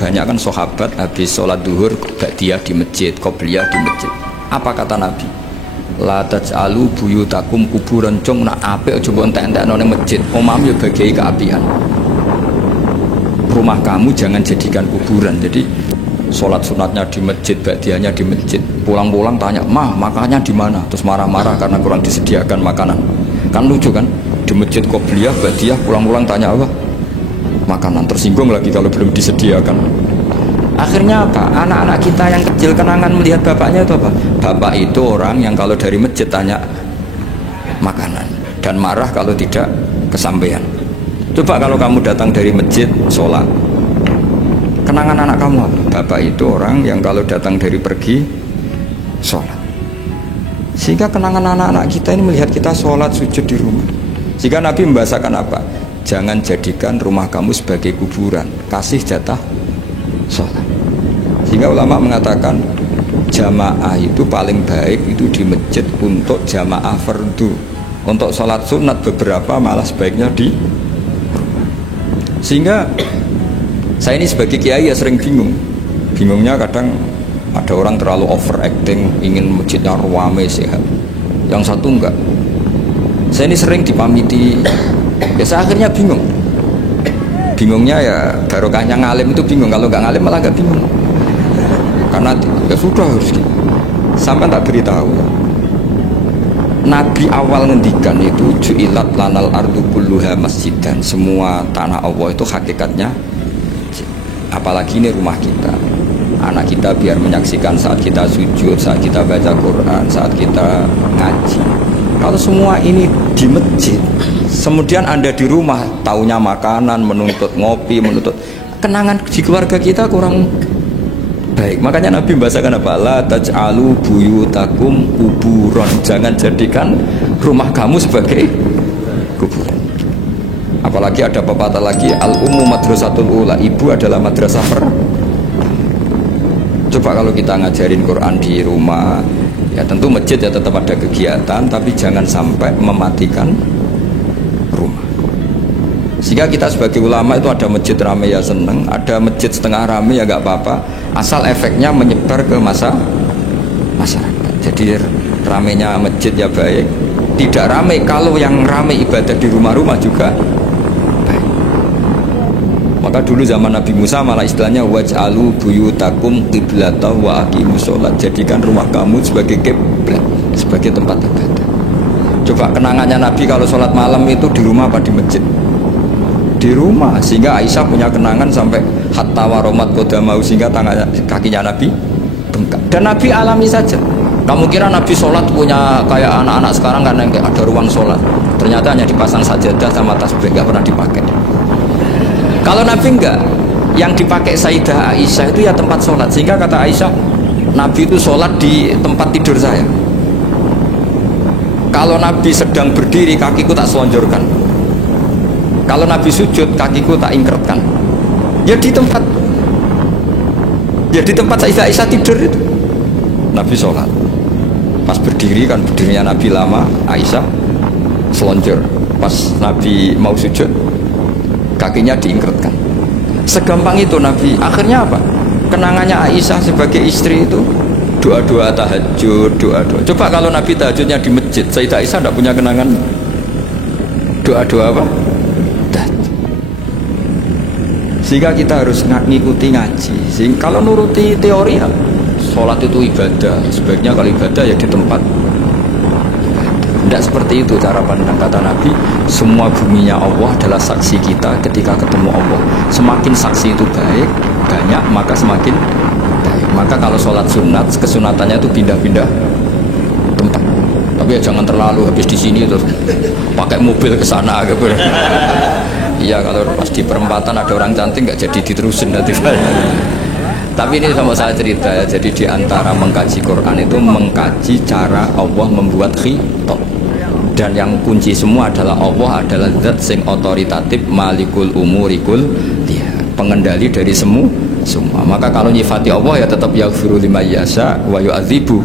Banyak kan sahabat habis sholat duhur ba'diyah di masjid, qobliyah di masjid. Apa kata Nabi? La taj'alu buyutakum kuburan, cung nak apik aja mbok entek-entekno ning masjid. Omam ya bagai keapian. Rumah kamu jangan jadikan kuburan. Jadi sholat sunatnya di masjid, ba'diyahnya di masjid. Pulang-pulang tanya, "Mah, makannya di mana?" Terus marah-marah karena kurang disediakan makanan. Kan lucu kan? Di masjid qobliyah, ba'diyah, pulang-pulang tanya apa? Makanan. Tersinggung lagi kalau belum disediakan. Akhirnya apa? Anak-anak kita yang kecil kenangan melihat bapaknya itu apa? Bapak itu orang yang kalau dari masjid tanya makanan dan marah kalau tidak kesampaian. Coba kalau kamu datang dari masjid sholat, kenangan anak kamu apa? Bapak itu orang yang kalau datang dari pergi sholat. Sehingga kenangan anak-anak kita ini melihat kita sholat sujud di rumah. Sehingga Nabi membahasakan apa? Jangan jadikan rumah kamu sebagai kuburan, kasih jatah sholat. Sehingga ulama mengatakan jamaah itu paling baik itu di masjid untuk jamaah fardu. Untuk sholat sunat beberapa malah sebaiknya di. Sehingga saya ini sebagai kiai ya sering bingung. Bingungnya kadang ada orang terlalu overacting, ingin masjidnya ruame sehat. Yang satu enggak. Saya ini sering dipamiti. Ya saya akhirnya bingung. Bingungnya ya barokahnya ngalim itu bingung. Kalau nggak ngalim malah nggak bingung. Karena ya sudah harus gitu. Sampai tak beritahu. Nabi awal ngendikan itu ju'ilat lanal ardu kulluha masjidan. Semua tanah Allah itu hakikatnya. Apalagi ini rumah kita. Anak kita biar menyaksikan saat kita sujud, saat kita baca Quran, saat kita ngaji. Kalau semua ini di masjid, kemudian Anda di rumah taunya makanan, menuntut ngopi, menuntut kenangan di keluarga kita kurang baik. Makanya Nabi membahasakan apa? La taj'alu buyutakum kuburon. Jangan jadikan rumah kamu sebagai kuburan. Apalagi ada pepatah lagi, al-ummu madrasatul ula. Ibu adalah madrasah Coba kalau kita ngajarin Quran di rumah, ya tentu masjid ya tetap ada kegiatan, tapi jangan sampai mematikan rumah. Sehingga kita sebagai ulama itu ada masjid rame ya seneng, ada masjid setengah rame ya gak apa-apa, asal efeknya menyebar ke masyarakat. Jadi ramenya masjid ya baik, tidak rame kalau yang rame ibadah di rumah-rumah juga baik. Maka dulu zaman Nabi Musa malah istilahnya waj'alu buyutakum qiblatan wa aqimus sholat. Jadikan rumah kamu sebagai kiblat, sebagai tempat ibadah. Coba kenangannya Nabi kalau sholat malam itu di rumah apa di masjid? Di rumah. Sehingga Aisyah punya kenangan sampai hatta waromat qodamau, sehingga tangannya, kakinya Nabi bengkak. Dan Nabi alami saja. Kamu kira Nabi sholat punya kayak anak-anak sekarang kan yang ada ruang sholat? Ternyata hanya dipasang sajadah sama tasbih, nggak pernah dipakai. Kalau Nabi enggak, yang dipakai Sayyidah Aisyah itu ya tempat sholat. Sehingga kata Aisyah, Nabi itu sholat di tempat tidur saya. Kalau Nabi sedang berdiri, kakiku tak selonjorkan. Kalau Nabi sujud, kakiku tak ingkretkan. Ya di tempat Sayyidah Aisyah tidur itu Nabi sholat. Pas berdiri kan berdirinya Nabi lama, Aisyah selonjor. Pas Nabi mau sujud, kakinya diingkretkan. Segampang itu Nabi. Akhirnya apa? Kenangannya Aisyah sebagai istri itu doa-doa tahajud, doa-doa. Coba kalau Nabi tahajudnya di masjid, Sayyidah Aisyah tidak punya kenangan doa-doa apa? Sehingga kita harus ngikuti ngaji. Sehingga kalau nuruti teori ya, sholat itu ibadah. Sebaiknya kalau ibadah ya di tempat. Tidak seperti itu cara pandang. Kata Nabi, semua buminya Allah adalah saksi kita ketika ketemu Allah. Semakin saksi itu baik, banyak, maka semakin baik. Maka kalau sholat sunat, kesunatannya itu pindah-pindah tempat. Tapi ya jangan terlalu habis di sini terus pakai mobil ke sana gitu. Iya, kalau pas di perempatan ada orang cantik nggak jadi diterusin nanti. Tapi ini sama saya cerita ya. Jadi di antara mengkaji Quran itu mengkaji cara Allah membuat khitab. Dan yang kunci semua adalah Allah adalah zat sing otoritatif, malikul umurikul dia, pengendali dari semua. Maka kalau nyifati Allah ya tetap yaghfiru liman yasha wa yu'adzibu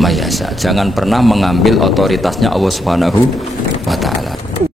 may yasha. Jangan pernah mengambil otoritasnya Allah Subhanahu wa taala.